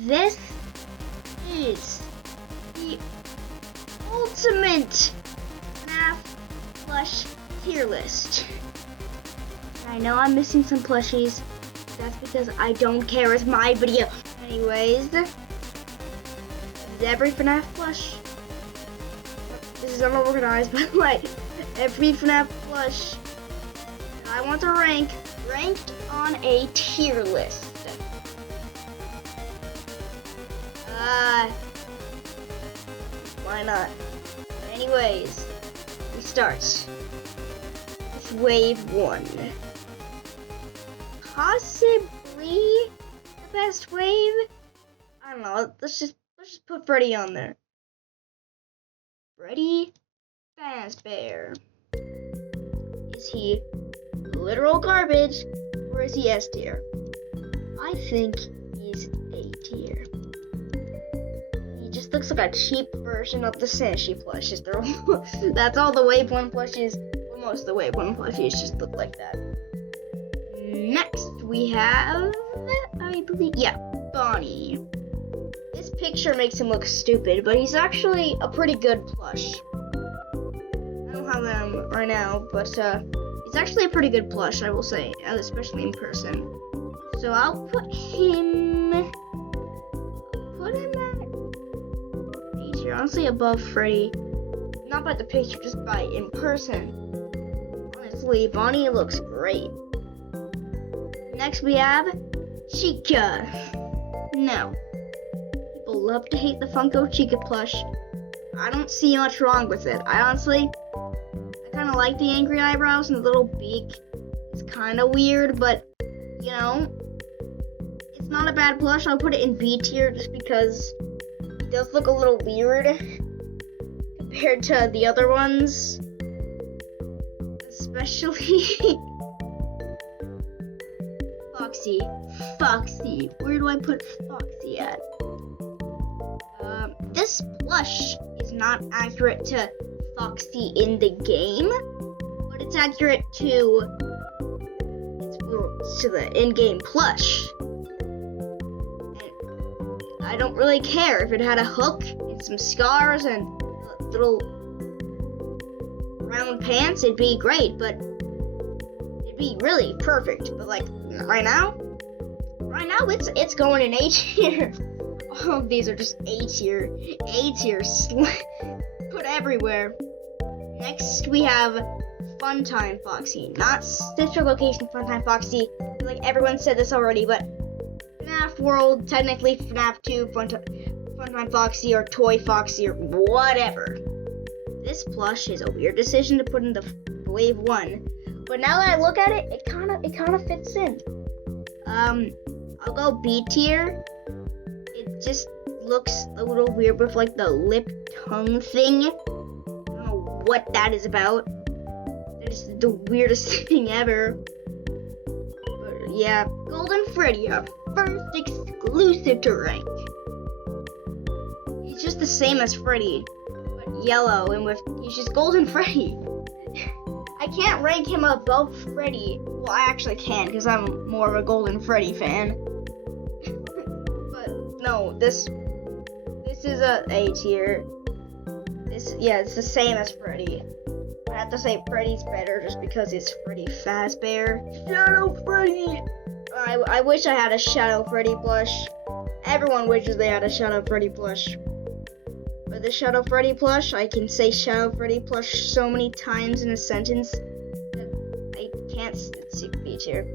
This is the ultimate FNAF Plush tier list. I know I'm missing some plushies. That's because I don't care. It's my video. Anyways, this is every FNAF plush. This is unorganized, by the way. Every FNAF plush that I want to rank, ranked on a tier list. Why not? Anyways, we start with wave 1. Possibly the best wave. I don't know. Let's just put Freddy on there. Freddy Fazbear. Is he literal garbage or is he S tier? I think he's A tier. He just looks like a cheap version of the Sanshi plushes. That's all the wave 1 plushes. Well, most of the wave 1 plushes just look like that. Next, we have, I believe, Bonnie. This picture makes him look stupid, but he's actually a pretty good plush. I don't have them right now, but he's actually a pretty good plush, I will say, especially in person. So I'll put him at A tier, honestly above Freddy. Not by the picture, just by in person. Honestly, Bonnie looks great. Next we have Chica. Now, people love to hate the Funko Chica plush. I don't see much wrong with it. I kind of like the angry eyebrows and the little beak. It's kind of weird, but, you know, it's not a bad plush. I'll put it in B tier just because it does look a little weird compared to the other ones. Especially Foxy. Where do I put Foxy at? This plush is not accurate to Foxy in the game, but it's accurate to the in-game plush. And I don't really care if it had a hook and some scars and little round pants. It'd be great, but it'd be really perfect. But like right now it's going in A tier. All of these are just A tier put everywhere. Next we have Funtime Foxy, not Sister Location Funtime Foxy. Like everyone said this already, but FNAF World, technically FNAF 2 Funtime Foxy or Toy Foxy or whatever. This plush is a weird decision to put in the wave 1, but now that I look at it, it kind of fits in. I'll go B tier. It just looks a little weird with like the lip tongue thing. I don't know what that is about. That is the weirdest thing ever. But yeah, Golden Freddy, our first exclusive to rank. He's just the same as Freddy, but yellow, and he's just Golden Freddy. I can't rank him above Freddy. Well, I actually can because I'm more of a Golden Freddy fan. But no, this is a A tier. It's the same as Freddy. I have to say Freddy's better just because it's Freddy Fazbear. Shadow Freddy! I wish I had a Shadow Freddy plush. Everyone wishes they had a Shadow Freddy plush. But the Shadow Freddy plush, I can say Shadow Freddy plush so many times in a sentence that I can't. Let's see, B tier.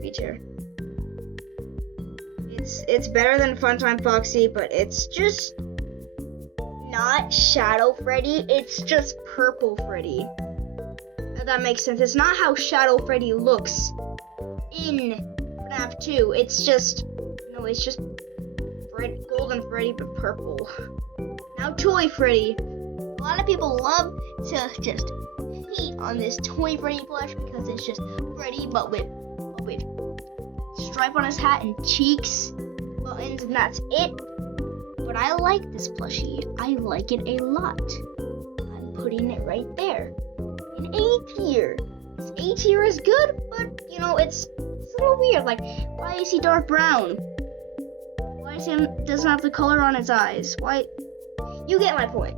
It's better than Funtime Foxy, but it's just not Shadow Freddy. It's just Purple Freddy. If that makes sense. It's not how Shadow Freddy looks in FNAF 2. It's just Golden Freddy, but purple. Now Toy Freddy. A lot of people love to just hate on this Toy Freddy plush because it's just Freddy, but with stripe on his hat and cheeks, buttons, and that's it. But I like this plushie. I like it a lot. I'm putting it right there. In A tier. This A tier is good, but you know, it's a little weird. Like, why is he dark brown? Why Why doesn't have the color on its eyes? Why? You get my point.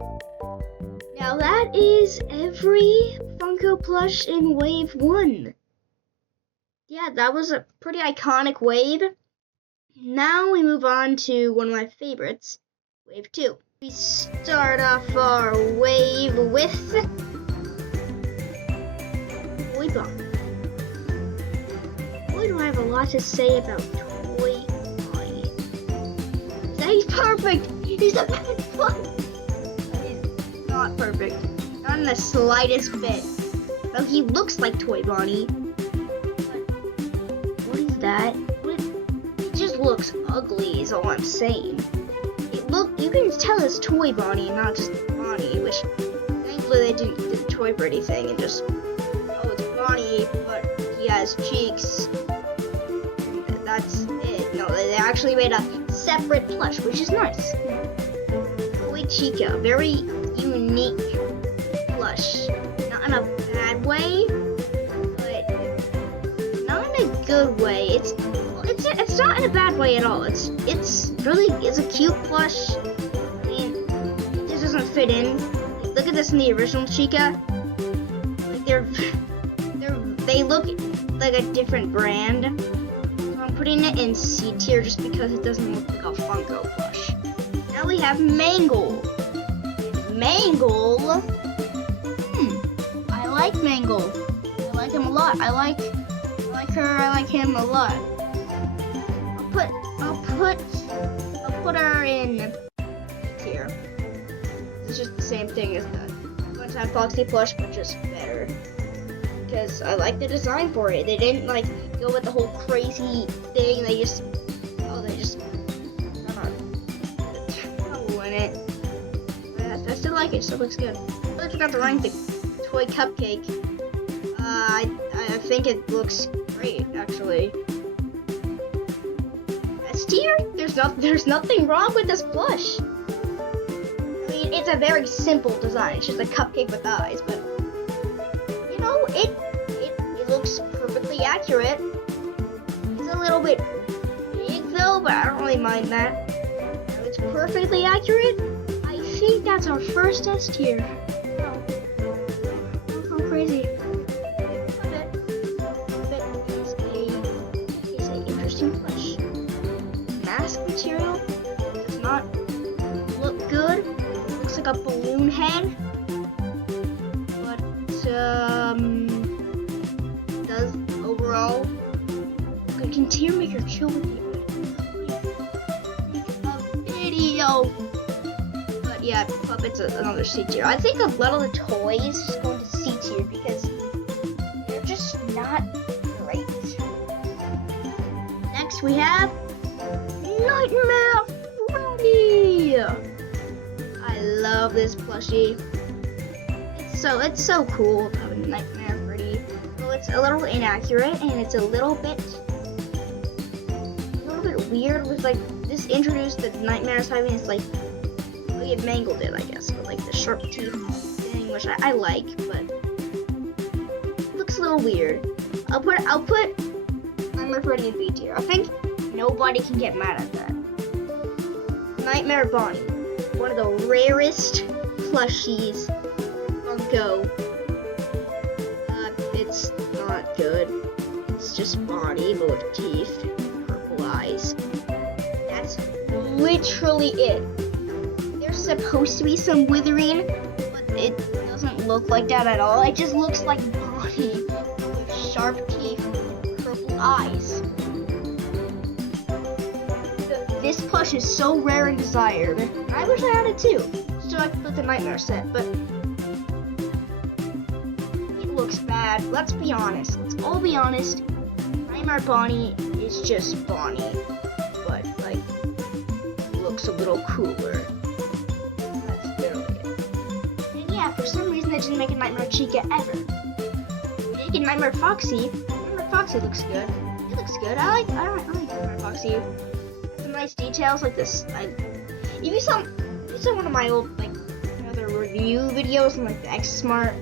Now that is every Funko plush in Wave 1. Yeah, that was a pretty iconic wave. Now we move on to one of my favorites, Wave 2. We start off our wave with Toy Bonnie. Boy, do I have a lot to say about Toy Bonnie. He's perfect! He's the best one! He's not perfect. Not in the slightest bit. Well, he looks like Toy Bonnie. What is that? It just looks ugly is all I'm saying. You can tell it's Toy Bonnie and not just Bonnie, which thankfully they didn't do the Toy Freddy thing and just, oh, it's Bonnie, but he has cheeks. And that's it. No, they actually made a separate plush, which is nice. Toy Chica, very unique plush. Not in a bad way, but not in a good way. It's not in a bad way at all. It's a cute plush. I mean, it just doesn't fit in. Like, look at this in the original Chica. Like they look like a different brand. So I'm putting it in C tier just because it doesn't look like a Funko plush. Now we have Mangle. Mangle. I like Mangle. I like him a lot. I like her. I like him a lot. I'll put her in here. It's just the same thing as the Funtime Foxy plush, but just better. Because I like the design for it. They didn't like go with the whole crazy thing. They just in it. But I still like it. Still looks good. I forgot to rank the toy cupcake. I think it looks great actually. Tier? There's nothing wrong with this plush. I mean, it's a very simple design. It's just a cupcake with eyes, but you know, it looks perfectly accurate. It's a little bit big though, but I don't really mind that. It's perfectly accurate. I think that's our first S tier. Wow. How crazy. It's an interesting plush. Mask material does not look good. It looks like a balloon head, but does overall continue to make your chill with you. A video. But yeah, Puppet's another C tier. I think a lot of the toys just go into C tier because they're just not great. Next we have Nightmare Freddy! I love this plushie. It's so cool to have a Nightmare Freddy. Well, it's a little inaccurate and it's a little bit weird with like this introduced the nightmares having this like it mangled it I guess, but like the sharp teeth thing, which I like, but it looks a little weird. I'll put Nightmare Freddy in B tier. I think nobody can get mad at that. Nightmare Bonnie, one of the rarest plushies Funko. It's not good. It's just Bonnie, but with teeth, purple eyes. That's literally it. There's supposed to be some withering, but it doesn't look like that at all. It just looks like Bonnie with sharp teeth, purple eyes. This plush is so rare and desired. I wish I had it too. So I could put the Nightmare set, but it looks bad. Let's be honest. Let's all be honest. Nightmare Bonnie is just Bonnie, but like looks a little cooler. That's literally it. And yeah, for some reason they didn't make a Nightmare Chica ever. They did Nightmare Foxy. Nightmare Foxy looks good. It looks good. I like Nightmare Foxy. Nice details like this. If you saw one of my old like other review videos on like the X Smart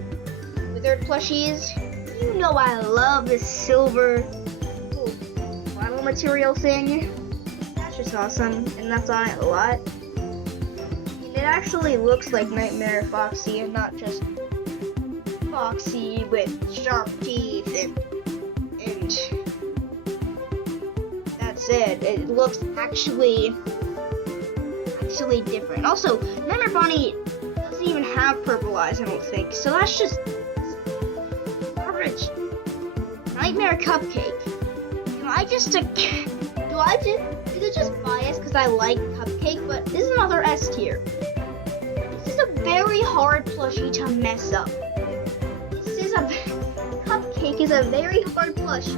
Withered plushies, you know I love this silver vinyl material thing. That's is awesome, and that's on it a lot. And it actually looks like Nightmare Foxy and not just Foxy with sharp teeth and that's it. It looks actually different. Also, Nightmare Bonnie doesn't even have purple eyes, I don't think. So that's just garbage. Nightmare Cupcake. Is it just biased because I like Cupcake? But this is another S tier. This is a very hard plushie to mess up. Cupcake is a very hard plush to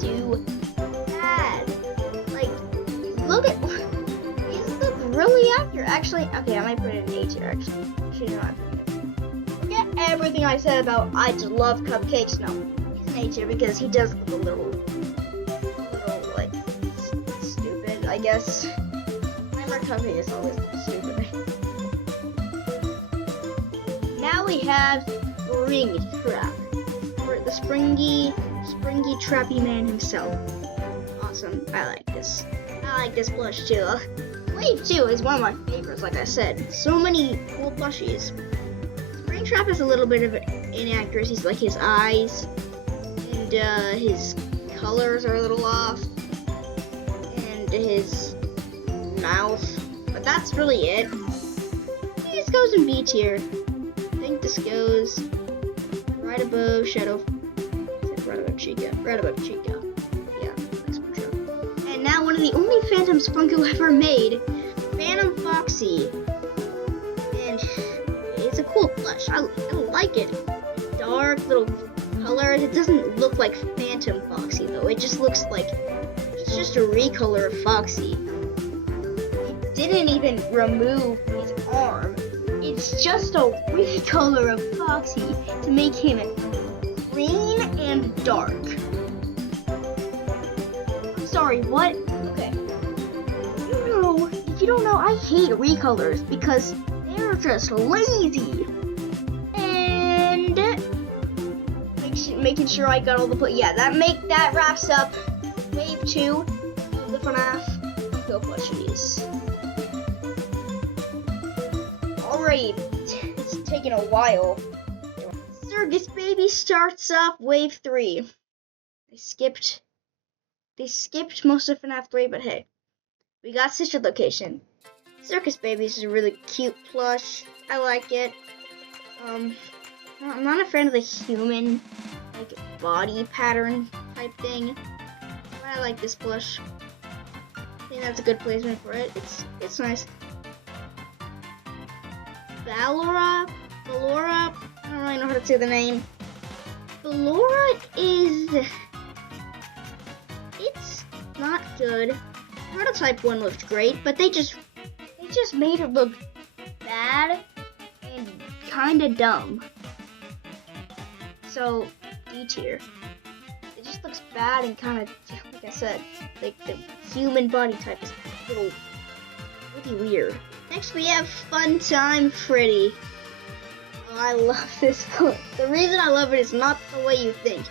do bad. Like, look at, these look really accurate. Actually, okay, I might put it in A tier, actually. Should not. Forget everything I said about I just love cupcakes. No, he's in A tier because he does look a little like, stupid, I guess. Nightmare Cupcake is always stupid. Now we have Spring Trap. The springy trappy man himself. Awesome. I like this. I like this plush too. Wave 2 is one of my favorites, like I said. So many cool plushies. Springtrap has a little bit of inaccuracies, like his eyes and his colors are a little off, and his mouth. But that's really it. This goes in B tier. I think this goes right above Shadow. Right above Chica. Yeah, that's my joke. And now one of the only Phantoms Funko ever made, Phantom Foxy. And it's a cool plush. I like it. Dark little colors. It doesn't look like Phantom Foxy though. It just looks like it's just a recolor of Foxy. It didn't even remove his arm. It's just a recolor of Foxy to make him green and dark. I'm sorry, what? Okay. If you don't know, I hate recolors because they're just lazy. And making sure I got all the yeah, that wraps up wave 2 of the FNAF Funko plushies. Alright, it's taken a while. Circus Baby starts off wave 3. They skipped most of FNAF 3, but hey, we got Sister Location. Circus Baby is a really cute plush. I like it. I'm not a fan of the human like body pattern type thing, but I like this plush. I think that's a good placement for it. It's nice. Ballora, I don't really know how to say the name. Ballora it's not good. Prototype 1 looked great, but they just made it look bad and kinda dumb. So, D tier. It just looks bad and kinda, like I said, like the human body type is a little really weird. Next we have Funtime Freddy. Oh, I love this one. The reason I love it is not the way you think.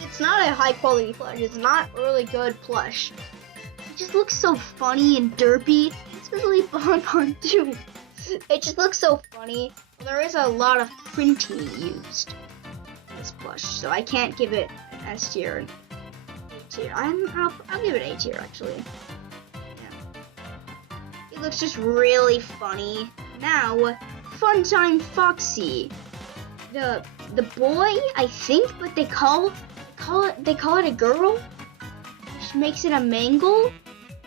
It's not a high quality plush. It's not a really good plush. It just looks so funny and derpy. Especially Bonbon too. It just looks so funny. There is a lot of printing used in this plush, so I can't give it an S tier and A tier. I'll give it A tier actually. It looks just really funny. Now, Funtime Foxy. The boy, I think, but they call it a girl, which makes it a mangle.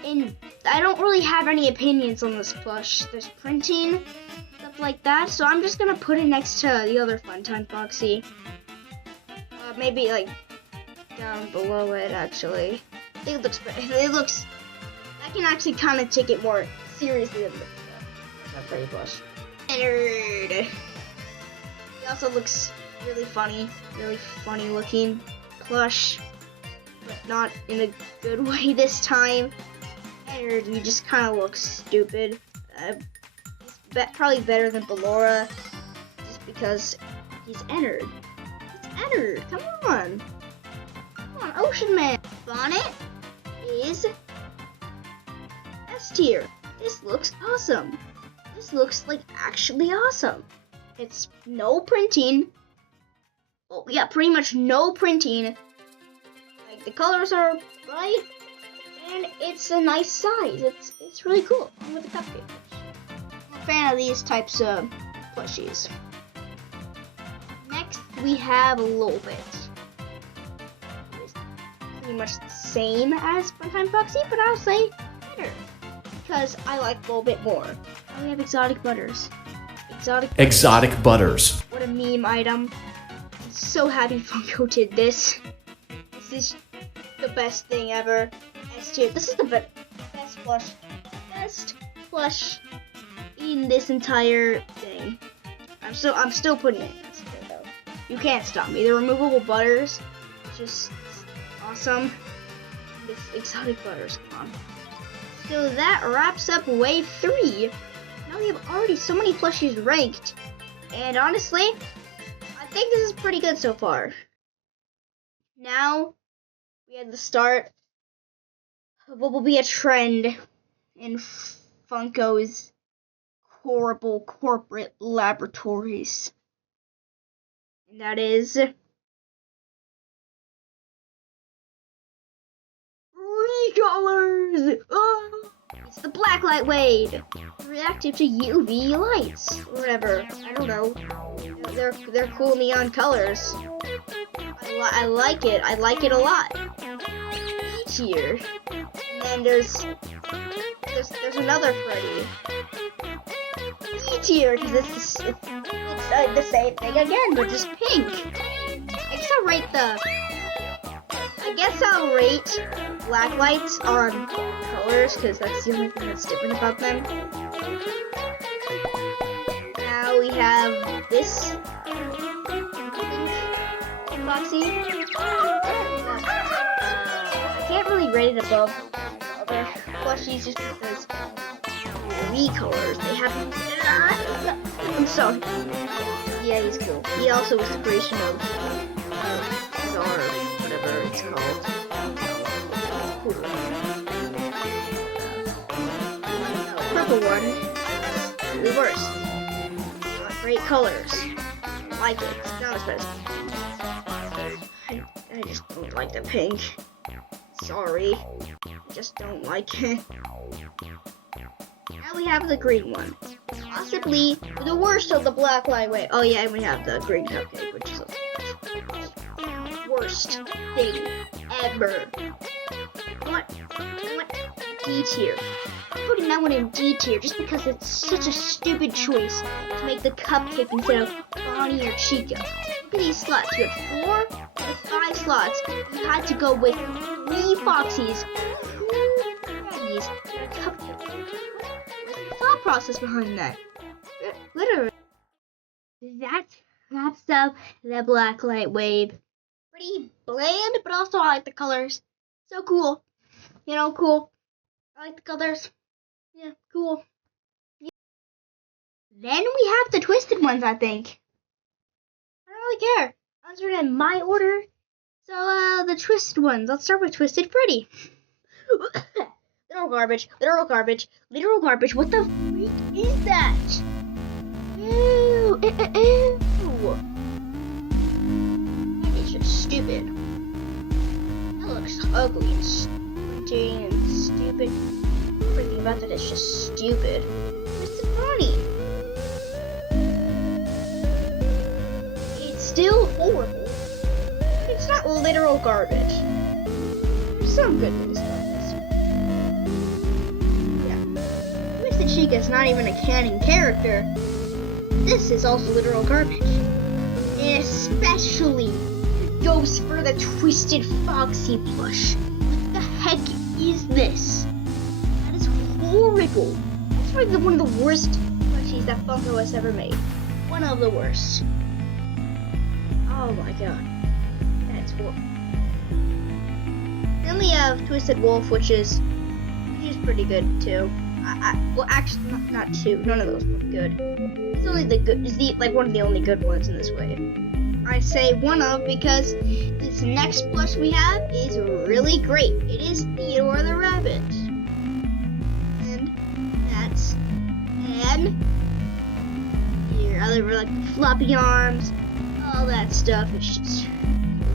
And I don't really have any opinions on this plush. There's printing, stuff like that. So I'm just gonna put it next to the other Funtime Foxy. Maybe like down below it actually. I think it looks. I can actually kind of take it more seriously than the Freddy plush. Nerd. He also looks really funny looking plush, but not in a good way this time. Nerd, he just kind of looks stupid. He's probably better than Ballora, just because he's Ennard. It's Ennard. Come on, Ocean Man. Bonnet is tier. This looks awesome. This looks like actually awesome. It's no printing. Oh yeah, pretty much no printing. Like the colors are right, and it's a nice size. It's really cool. I'm with the cupcake. I'm a fan of these types of plushies. Next, we have a little bit. It's pretty much the same as Funtime Foxy, but I'll say better because I like a little bit more. Oh, we have exotic butters. Exotic butters. What a meme item. I'm so happy Funko did this. This is the best thing ever. S tier. This is the best plush in this entire thing. I'm still putting it in S tier though. You can't stop me. The removable butters, just awesome. This exotic butters, come on. So that wraps up wave 3. Now we have already so many plushies ranked, and honestly, I think this is pretty good so far. Now, we have the start of what will be a trend in Funko's horrible corporate laboratories. And that is recolors! Oh! It's the blacklight wave, reactive to UV lights, or whatever. I don't know. They're cool neon colors. I like it. I like it a lot. E tier, and then there's another Freddy. E tier, because it's the same thing again, but just pink. I guess I'll rate black lights on colors because that's the only thing that's different about them. Now we have this Foxy. I can't really rate it above other plushies just because recolors. They have. I'm sorry. Yeah, he's cool. He also was the creation of Czar, whatever it's called. Purple one, the worst. Not great colors. I like it. It's not as bad as I just don't like the pink. Sorry. I just don't like it. Now we have the green one. Possibly the worst of the black light wave. Oh yeah, and we have the green cupcake, which is the worst thing ever. What? D tier. I'm putting that one in D tier just because it's such a stupid choice to make the cupcake instead of Bonnie or Chica. Look at these slots. You had 4 or 5 slots. You had to go with 3 Foxies, 2 Freddys, and a cupcake. What's the thought process behind that? Literally. That wraps up the black light wave. Pretty bland, but also I like the colors. So cool. You know, cool. I like the colors. Yeah, cool. Yeah. Then we have the twisted ones, I think. I don't really care. Those are in my order. So, the twisted ones. Let's start with Twisted Freddy. Literal garbage. Literal garbage. Literal garbage. What the freak is that? Ew. Ew. That is just stupid. That looks ugly and squinting and stupid. Everything about that is just stupid. It's funny. It's still horrible. It's not literal garbage. There's some good news about this. Yeah. Twisted Chica's not even a canon character. This is also literal garbage. And especially goes for the Twisted Foxy plush. What the heck is this? That is horrible. That's probably one of the worst plushies that Funko has ever made. One of the worst. Oh my god. That's horrible. Then we have Twisted Wolf, which is pretty good too. Well, actually, not two. None of those look good. It's only the good. It's like one of the only good ones in this wave. I say one of because this next plush we have is really great. It is Theodore the Rabbit, and gun. Here, other like the floppy arms, all that stuff. It's just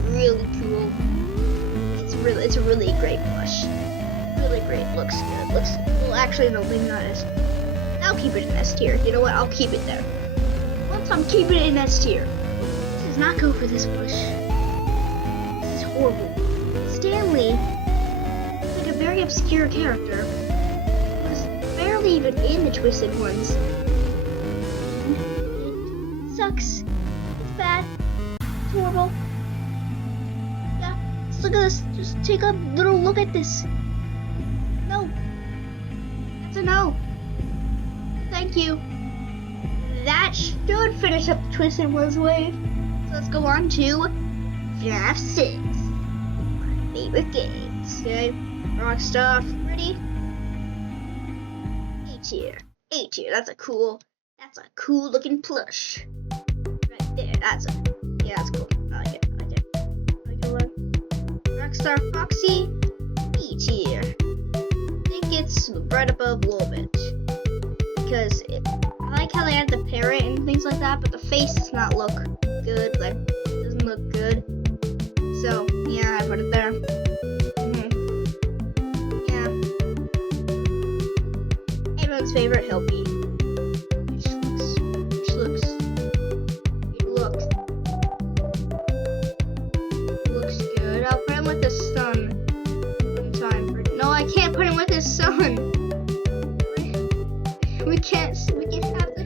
really cool. It's a really great plush. Really great. Looks good. Well, actually no, maybe not S. I'll keep it in S tier. You know what? I'll keep it there. Once I'm keeping it in S tier. This does not go for this plush. This is horrible. Stanley is like a very obscure character. He was barely even in the Twisted ones. It sucks. It's bad. It's horrible. Yeah, just look at this. Just take a little look at this. No. That's a no. Thank you. That should finish up the Twisted Ones wave. So let's go on to FNAF 6. My favorite games. Okay. Rockstar Freddy. A tier. A tier. That's a cool looking plush. Right there. That's cool. I like it. I like it a lot. Rockstar Foxy. E tier. I think it's right above a little bit. Because I like how they add the parrot and things like that, but the face does not look good. Like, it doesn't look good. So, yeah, I put it there. Yeah. Everyone's favorite Helpy. Which looks good. I'll put him with the sun. No, I can't put him with his son. We can't have the.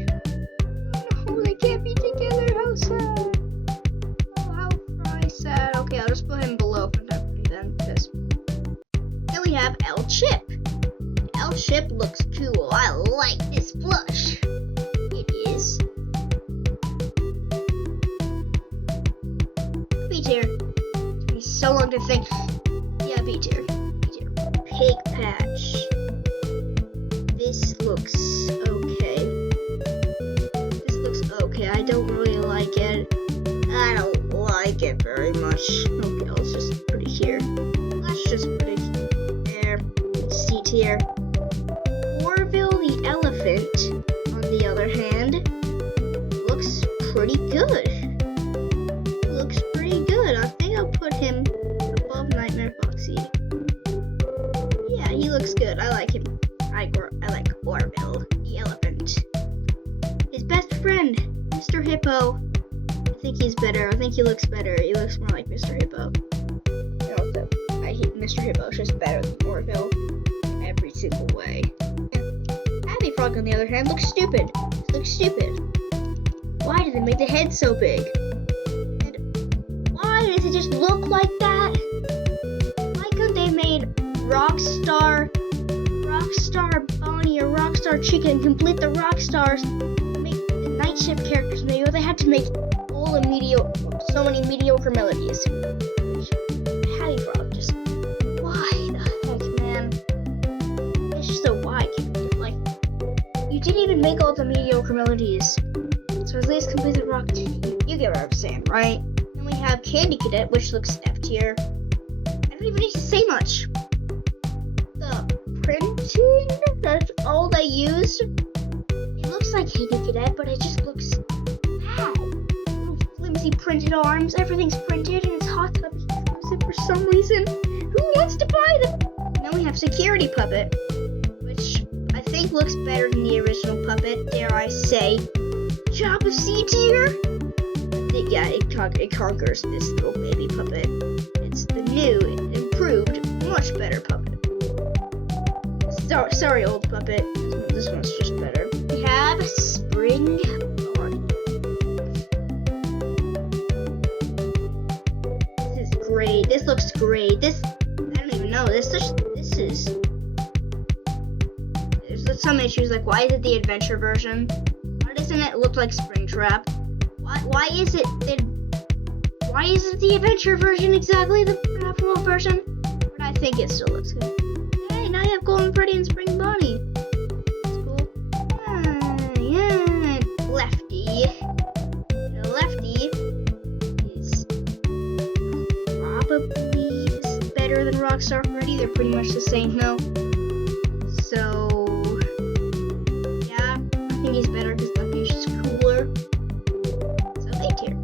No, they can't be together. How sad. Oh, how sad. Okay, I'll just put him below for then. Then we have L Chip. L Chip looks cool. I like this plush. It is. B tier. It took me so long to think. Yeah, B tier. Pig Patch. This looks okay. I don't really like it. I don't like it very much. Okay, I'll just put it here. Let's just put it there. C tier. Orville the Elephant, on the other hand, looks pretty good. Looks pretty good. I think I'll put him above Nightmare Foxy. Yeah, he looks good. I like him. I like Orville the Elephant. His best friend, Mr. Hippo. I think he's better. I think he looks better. He looks more like Mr. Hippo. And also, I hate Mr. Hippo. It's just better than Orville every single way. Abby Frog, on the other hand, looks stupid. Why did they make the head so big? And why does it just look like that? Why couldn't they made Rockstar Bonnie or Rockstar Chicken complete the Rockstars? Make the night shift characters maybe, or they had to make all the so many mediocre melodies. Hattie Frog, just why the heck, man? It's just so why? Like, you didn't even make all the mediocre melodies, so at least complete the rock. You get what I'm saying, right? Then we have Candy Cadet, which looks F tier. I don't even need to say much. The printing, that's all they used. It looks like Candy Cadet, but it just looks bad. Little flimsy printed arms, everything's printed, and it's Hot Tub exclusive for some reason. Who wants to buy them? And then we have Security Puppet, which I think looks better than the original puppet, dare I say. Job of C tier? Yeah, it conquers this little baby puppet. It's the new, improved, much better puppet. Sorry, old puppet. This one's just better. We have Spring Bonnie. This is great. This looks great. I don't even know. This is. There's some issues, like why is it the adventure version? Why doesn't it look like Springtrap? Why isn't the adventure version exactly the FNAF World version? But I think it still looks good. Hey, now you have Golden Freddy and Spring Bonnie. That's cool. Yeah. Lefty. Lefty is probably better than Rockstar Freddy. They're pretty much the same, no? So, yeah, I think is better because the finish is cooler. So A tier.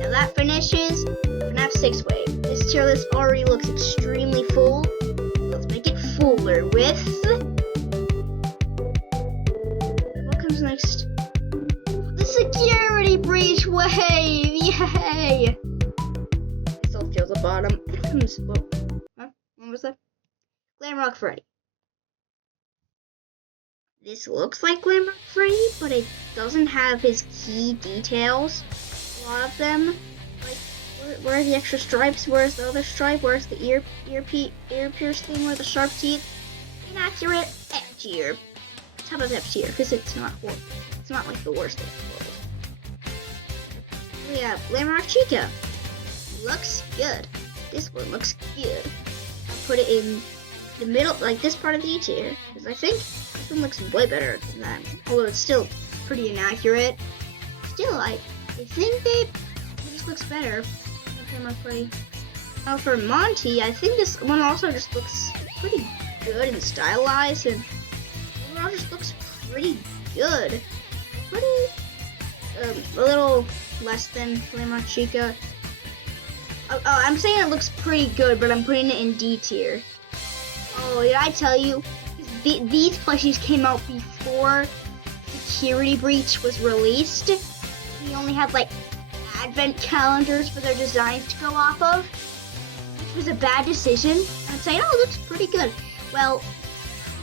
Now that finishes FNAF 6 wave. This tier list already looks extremely full. Let's make it fuller with... What comes next? The security breach wave! Yay! Still feels the bottom. Huh? What was that? Glamrock Freddy. This looks like Glamrock Freddy, but it doesn't have his key details. A lot of them. Like, where are the extra stripes? Where's the other stripe? Where's the ear pierce thing? Where the sharp teeth? Inaccurate. F tier. Top of F tier, because it's not horrible. It's not like the worst thing in the world. We have Glamrock Chica. Looks good. This one looks good. I'll put it in the middle, like this part of the E tier, because I think this one looks way better than that. Although it's still pretty inaccurate. Still, I think it just looks better. Okay, my pretty. Now for Monty, I think this one also just looks pretty good and stylized, and overall just looks pretty good. Pretty, a little less than Glamrock Chica. Oh, I'm saying it looks pretty good, but I'm putting it in D tier. Oh, did I tell you? These plushies came out before Security Breach was released. We only had like advent calendars for their designs to go off of, which was a bad decision. I'm saying, oh, it looks pretty good. Well,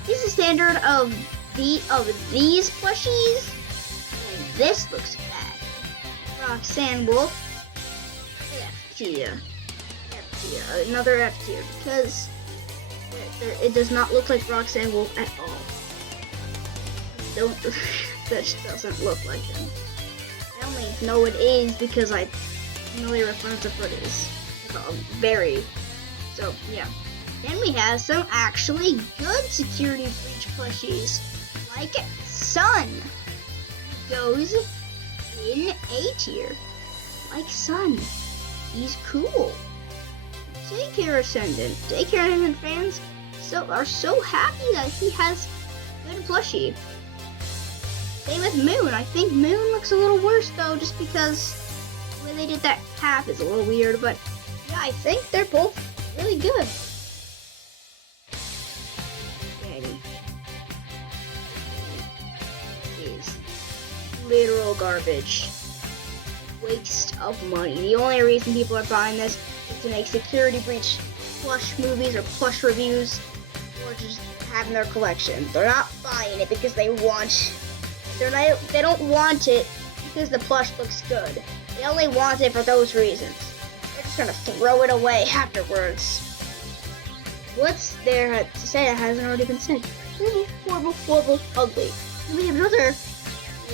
this is standard of these plushies, and this looks bad. Roxanne Wolf. F tier. Another F tier, because it does not look like Roxanne Wolf at all. That just doesn't look like them. I only know it is because I'm familiar with Funko Freddy's. Very. So, yeah. Then we have some actually good Security Breach plushies, like Sun. Goes in A tier. Like Sun. He's cool. Daycare Ascendant. Daycare Ascendant fans are so happy that he has good plushie. Same with Moon. I think Moon looks a little worse though, just because the way they did that cap is a little weird, but yeah, I think they're both really good. Freddy is literal garbage. Waste of money. The only reason people are buying this is to make Security Breach plush movies or plush reviews, or just have in their collection. They're not buying it because they want. They don't want it because the plush looks good. They only want it for those reasons. They're just gonna throw it away afterwards. What's there to say that hasn't already been said? Horrible, horrible, ugly. And we have another.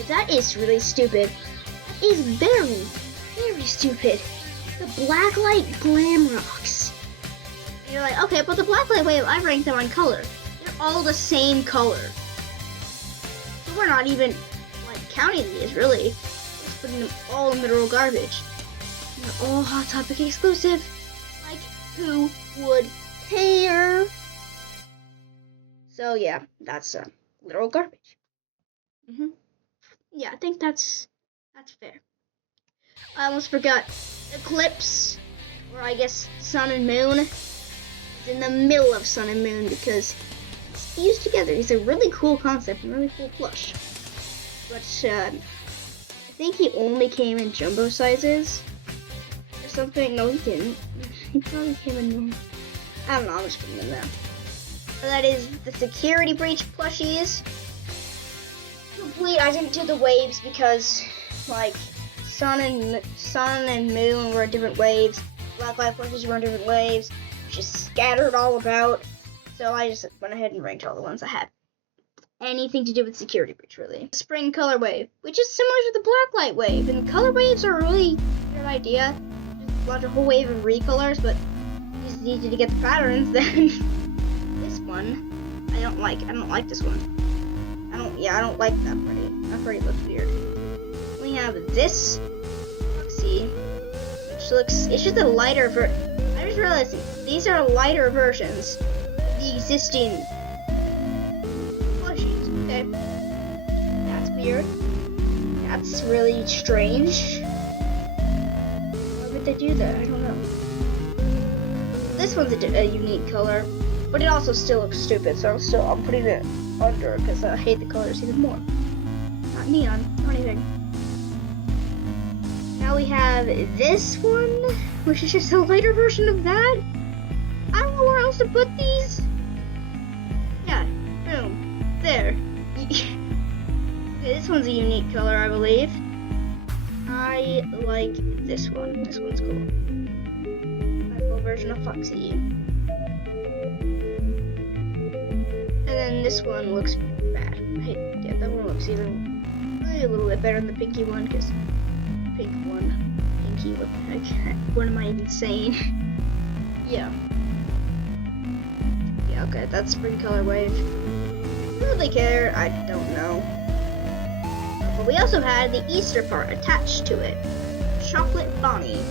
That is really stupid. That is very, very stupid. The Blacklight Glamrocks. And you're like, okay, but the Blacklight wave, I ranked them on color. They're all the same color. So we're not even like counting these really. Just putting them all in literal garbage. And they're all Hot Topic exclusive. Like, who would care? So yeah, that's literal garbage. Yeah, I think that's fair. I almost forgot Eclipse, or I guess Sun and Moon. It's in the middle of Sun and Moon because it's fused together. It's a really cool concept and really cool plush. But I think he only came in jumbo sizes or something. No, he didn't. He probably came in. I don't know. I'm just putting them there. So that is the Security Breach plushies. Complete. I didn't do the waves because, like, Sun and Moon were different waves. Blacklight plushies were in different waves. Just scattered all about. So I just went ahead and ranked all the ones that had anything to do with Security Breach, really. Spring Color Wave, which is similar to the Blacklight Wave. And the color waves are a really good idea. Just launch a whole wave of recolors, but you just needed to get the patterns. Then this one, I don't like this one. I don't like that Freddy. That Freddy looks weird. We have this Foxy, which looks, it's just a lighter I just realized these are lighter versions of the existing plushies. Okay. That's weird. That's really strange. Why would they do that? I don't know. This one's a unique color, but it also still looks stupid, so I'm putting it under because I hate the colors even more. Not neon, not anything. Now we have this one, which is just a lighter version of that. I don't know where else to put these. Yeah, boom, there. Okay, this one's a unique color, I believe. I like this one. This one's cool. My full version of Foxy. And then this one looks bad. Yeah, that one looks even a little bit better than the pinky one, because pink one. Pinky, what the heck? What am I even saying? Yeah. Yeah, okay, that's spring color wave. I don't really care, I don't know. But we also had the Easter part attached to it. Chocolate Bonnie,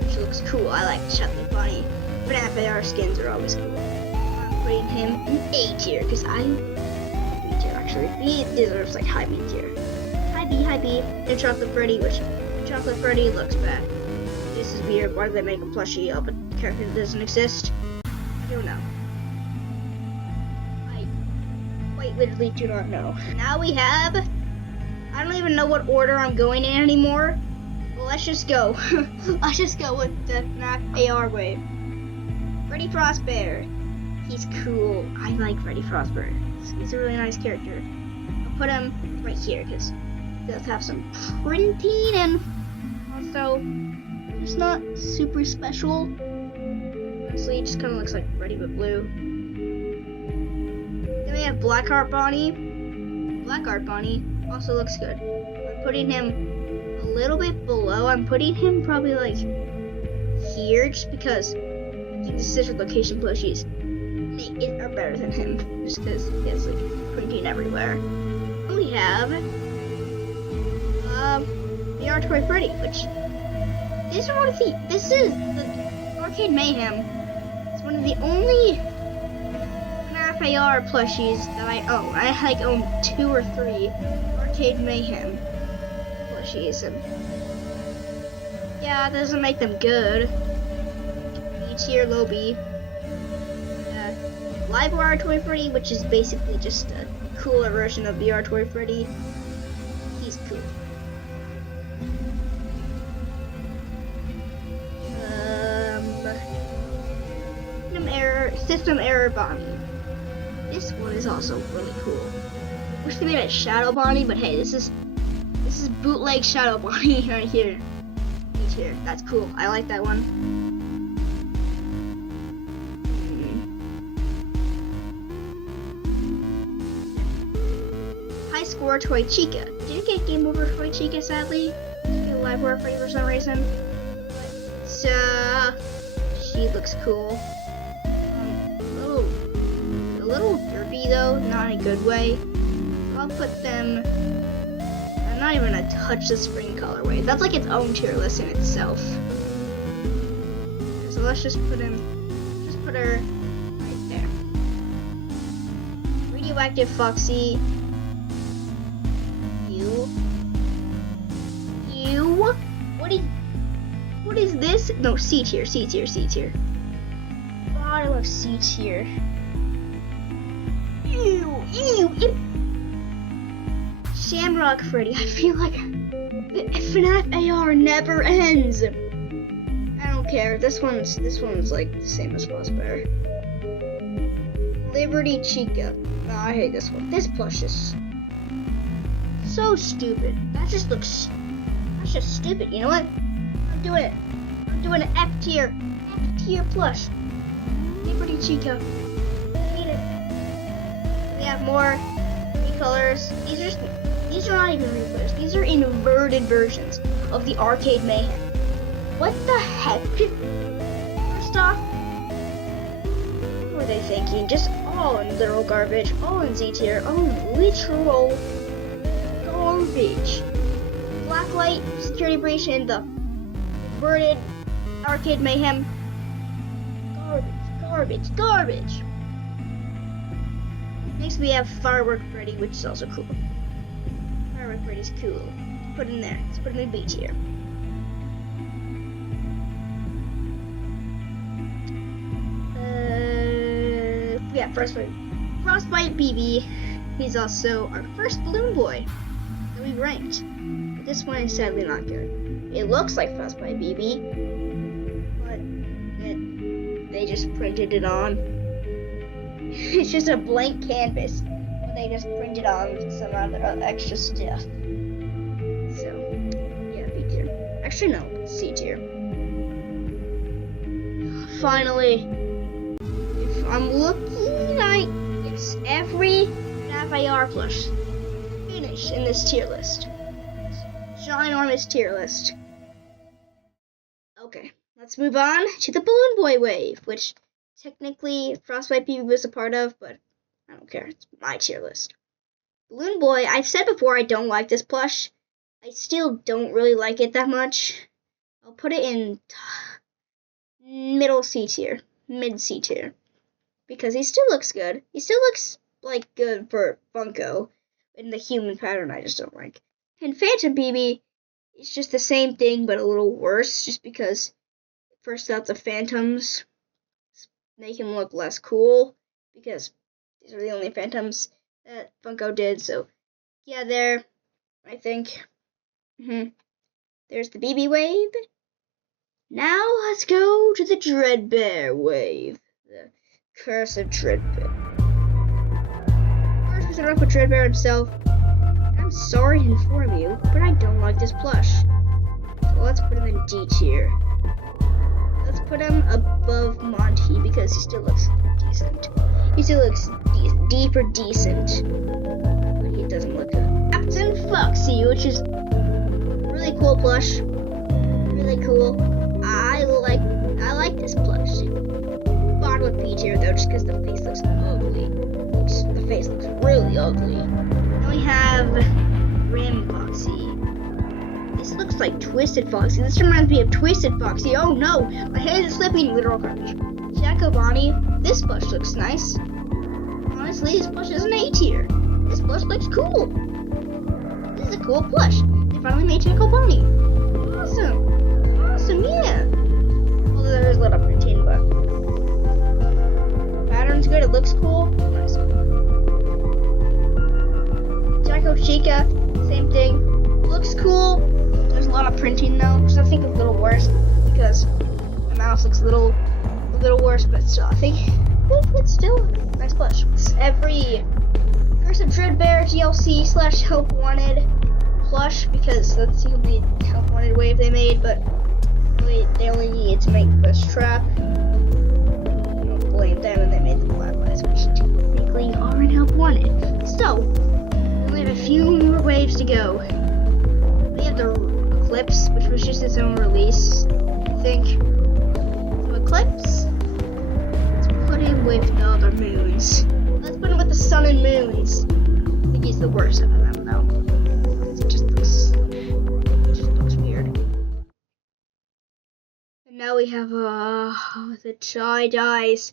which looks cool. I like Chocolate Bonnie. FNAF AR skins are always cool. I'm putting him in A tier, because I B tier actually. B deserves like high B tier. High B. And Chocolate Freddy, which Chocolate Freddy looks bad. This is weird. Why did they make a plushie of a character that doesn't exist? I don't know. I quite literally do not know. Now we have, I don't even know what order I'm going in anymore. Well, let's just go. Let's just go with the FNAF AR wave. Freddy Frostbear. He's cool. I like Freddy Frostbear. He's a really nice character. I'll put him right here because he does have some printing and also it's not super special. Honestly, it just kind of looks like Freddy but blue. Then we have Blackheart Bonnie. Blackheart Bonnie also looks good. I'm putting him a little bit below. I'm putting him probably like here just because I think the Citrus Location plushies are better than him. Just because he has like printing everywhere. And we have the Artoy Freddy, which this is the Arcade Mayhem. It's one of the only FNAF AR plushies that I own. I like own 2 or 3 Arcade Mayhem plushies, and yeah, it doesn't make them good. B tier, low B. Live Artoy Freddy, which is basically just a cooler version of the Artoy Freddy. He's cool. System Error Bonnie. This one is also really cool. Wish they made a Shadow Bonnie, but hey, this is bootleg Shadow Bonnie right here. Right here. That's cool. I like that one. High score Toy Chica. Didn't get game over Toy Chica, sadly. Didn't get live war for some reason. So she looks cool. A little derpy though, not in a good way. So I'll put them. I'm not even gonna touch the spring colorway. That's like its own tier list in itself. So let's just put her right there. Radioactive Foxy. You. What is this? No, C tier. Bottom of C tier. Ew. Shamrock Freddy. I feel like the FNAF AR never ends. I don't care. This one's like the same as Frostbear. Liberty Chica. Oh, I hate this one. This plush is so stupid. That's just stupid. You know what? I'm doing an F tier plush. Liberty Chica. We have more recolors. These are not even recolors. These are inverted versions of the Arcade Mayhem. What the heck? First off, what were they thinking? Just all in literal garbage, all in Z tier, all in literal garbage. Blacklight, security breach, and the inverted Arcade Mayhem. Garbage. Next we have Firework Freddy, which is also cool. Firework Freddy's cool. Put it in there. Let's put it in B tier. Yeah, Frostbite BB. He's also our first balloon boy that we ranked. But this one is sadly not good. It looks like Frostbite BB, but they just printed it on. It's just a blank canvas, but they just printed on some other extra stuff. So, yeah, B tier. Actually, no, C tier. Finally, if I'm looking like it's every FNAF AR plush finished in this tier list. Ginormous tier list. Okay, let's move on to the Balloon Boy wave, which technically Frostbite BB was a part of, but I don't care. It's my tier list. Balloon Boy, I've said before I don't like this plush. I still don't really like it that much. I'll put it in middle C tier, mid C tier, because he still looks good. He still looks like good for Funko in the human pattern I just don't like. And Phantom BB, it's just the same thing but a little worse, just because first out the Phantoms make him look less cool, because these are the only Phantoms that Funko did. So yeah, there, I think. There's the BB wave. Now let's go to the Dreadbear wave. The Curse of Dreadbear. First, we start off with Dreadbear himself. I'm sorry to inform you, but I don't like this plush. So let's put him in D tier. Let's put him above Monty because he still looks decent. He still looks decent. D for decent. But he doesn't look good. Captain Foxy, which is really cool plush. Really cool. I like this plush. Bottom with B tier though, just because the face looks ugly. The face looks really ugly. Then we have Rim Foxy. This looks like Twisted Foxy. This reminds me of Twisted Foxy. Oh no, my hands are slipping. Literal garbage. Jacko Bonnie. This plush looks nice. Honestly, this plush is an A tier. This plush looks cool. This is a cool plush. They finally made Jacko Bonnie. Awesome, yeah. Although there is a little printing, but pattern's good. It looks cool. Nice. Jacko Chica, same thing. Looks cool. There's a lot of printing though, which I think is a little worse because the mouse looks a little worse, but still, I think it's still a nice plush. Every Curse of Dreadbear DLC / Help Wanted plush, because that's the only Help Wanted wave they made, but really they only needed to make this trap. I don't blame them, and they made the Black Lights, which technically are in Help Wanted. So, we have a few more waves to go. We have the Eclipse, which was just its own release, I think. So Eclipse, let's put him with the other moons. Let's put him with the sun and moons. I think he's the worst out of them, though. It just looks weird. And now we have the tie-dyes.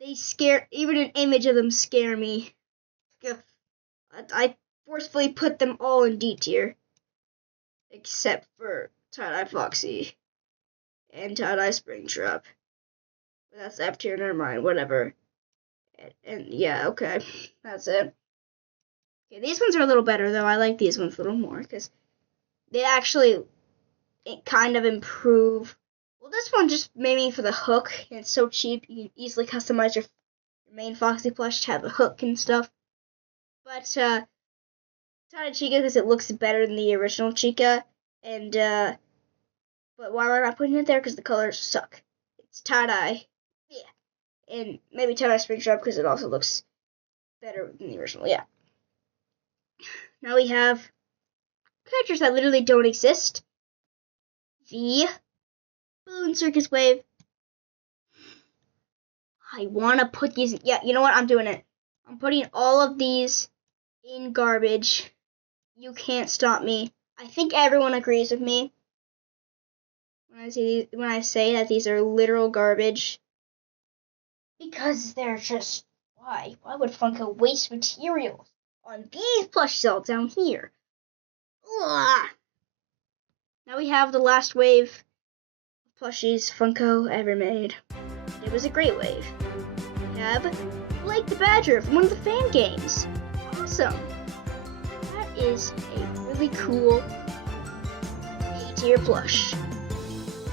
They scare, even an image of them scare me. I forcefully put them all in D tier. Except for Tie-Dye Foxy and Tie-Dye Springtrap. That's F tier, never mind, whatever. And yeah, okay, that's it. Okay, these ones are a little better though. I like these ones a little more because they actually kind of improve. Well, this one just made me for the hook, and it's so cheap. You can easily customize your main Foxy plush to have a hook and stuff. But Tie-Dye Chica because it looks better than the original Chica, and but why am I not putting it there? Because the colors suck. It's tie-dye, yeah, and maybe tie-dye Springtrap because it also looks better than the original, yeah. Now we have characters that literally don't exist. The Balloon Circus wave. I want to put these, yeah, you know what? I'm doing it. I'm putting all of these in garbage. You can't stop me. I think everyone agrees with me when I say that these are literal garbage. Because they're just, why? Why would Funko waste materials on these plushies all down here. Ugh. Now we have the last wave of plushies Funko ever made. It was a great wave. We have Blake the Badger from one of the fan games. Awesome. That is a really cool A-tier plush.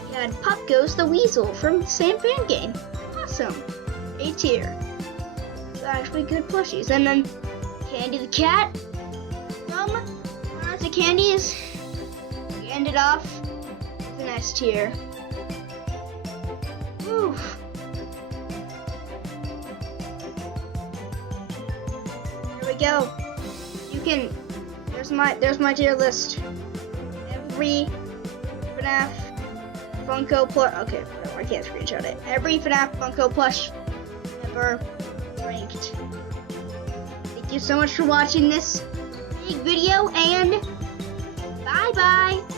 We had Pup Ghost the Weasel from the same fan game. Awesome. A-tier. It's actually good plushies. And then Candy the Cat from the Candies. We ended off with an S tier. Oof. There we go. You can. There's my tier list. Every FNAF Funko plush. Okay, no, I can't screenshot it. Every FNAF Funko plush ever ranked. Thank you so much for watching this big video, and bye bye.